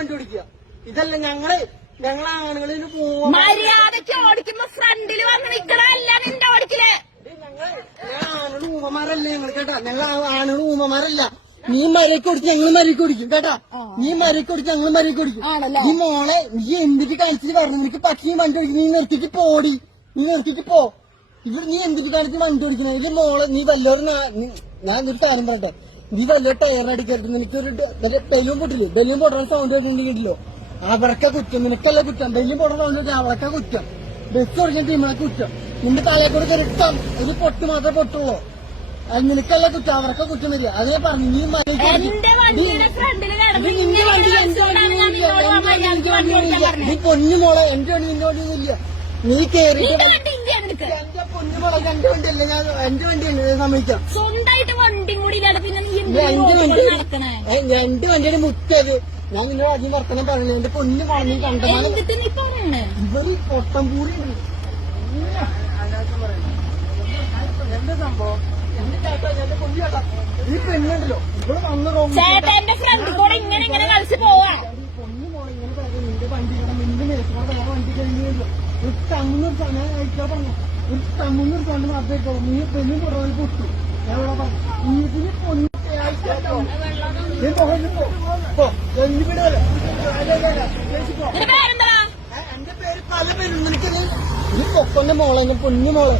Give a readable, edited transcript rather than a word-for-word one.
വണ്ടി ഓടിക്കുക. ഇതല്ല ഞങ്ങളെ ആണുങ്ങളിന് പോവാ. മര്യാദക്ക് ഓടിക്കുമ്പോ ഫ്രണ്ടിൽ വന്ന് നിക്കണല്ല നിന്റെ ഓടിക്കല്. ഞങ്ങൾ ആണുകൾ ഊമമാരല്ലേ ഞങ്ങൾ കേട്ടാ. ഞങ്ങൾ ആണുകൾ ഊമമാരല്ല. നീ മരയ്ക്ക് ഓടിച്ച് ഞങ്ങൾ മരയ്ക്ക് ഓടിക്കും കേട്ടാ. നീ മരയ്ക്ക് ഓടിച്ച് ഞങ്ങൾ മരയ്ക്ക് ഓടിക്കും. നീ മോളെ നീ എന്തിട്ട് കാണിച്ചിട്ട് പറഞ്ഞു നിനക്ക് പക്ഷി വണ്ടി ഓടിക്കും. നീ നിർത്തിട്ട് പോടി. നീ നിർത്തിട്ട് പോ. ഇവിടെ നീ എന്തിട്ട് കാണിച്ച് വണ്ടി ഓടിക്കണേ. ഇത് മോളെ നീ വല്ലവരും ഞാൻ ഒരു കാര്യം പറയട്ടെ. നീ വല്ല ടയറടിക്കരുത്. നിനക്കൊരു ബലൂൺ പൊട്ടില്ലേ. ബലൂൺ പൊട്ടാൻ സൗണ്ട് കേട്ടിട്ടുണ്ടല്ലോ അവർക്ക കുറ്റം. നിനക്കല്ല കുറ്റം. ബലൂൺ പൊട്ടാൻ സൗണ്ട് കേട്ടാൽ അവളൊക്കെ കുറ്റം. ബസ് ഓടിക്കാൻ ടീമിനെ കുറ്റം. നിന്റെ തലക്കൂടെ കെരുട്ടം ഒരു പൊട്ട് മാത്രമേ പൊട്ടുള്ളൂ. അത് നിനക്കല്ല കുറ്റം. അവർക്ക് കുറ്റം വരിക. അതിനെ പറഞ്ഞു നീ നീ പൊന്നു മോളെ. എന്റെ വണ്ടി നിന്റെ വണ്ടി ഒന്നുമില്ല. നീ കേറിയിട്ട് എന്റെ പൊന്നു മോളെ എന്റെ വണ്ടിയല്ലേ. ഞാൻ എന്റെ വണ്ടിയല്ലേ സമ്മതിക്കാം. സ്വന്തമായിട്ട് വണ്ടി കൂടി എന്റെ വണ്ടിയുടെ മുറ്റത് ഞാൻ നിന്നോട് ആദ്യം വർത്തനം പറഞ്ഞു. എന്റെ പൊന്നു മോളെ നീ കണ്ടതാണ്. ഇവര് പൊട്ടം കൂടി എന്താ സംഭവം. എന്റെ ചേട്ടാ എന്റെ പൊന്നു ചേട്ടാ ഈ പെണ്ണുണ്ടല്ലോ ഇവിടെ വന്ന് ചേട്ടന്റെ ഫ്രണ്ട് കൂടെ ഇങ്ങനെ കളിച്ച് പോവാ. പൊന്നു മോളെ ഇങ്ങനെ പറഞ്ഞു. നിന്റെ വണ്ടി നിന്റെ മേശോടെ വേറെ വണ്ടി കഴിഞ്ഞല്ലോ. ഒരു തമ്മുന്നൊരു സമയം കഴിക്കാൻ പറഞ്ഞു. ഒരു തമ്മുന്നൊരു സമയം മാത്രമേ കഴിക്കാവൂ. നീ പെണ്ണും കുറവാൻ പൊട്ടു. ഞാൻ ഇവിടെ പറഞ്ഞു ഇതിന് പൊന്നു എന്റെ പേര് പല പേരുണ്ട്. എനിക്കത് ഈ പൊക്കന്റെ മോളെ പൊന്നു മോളെ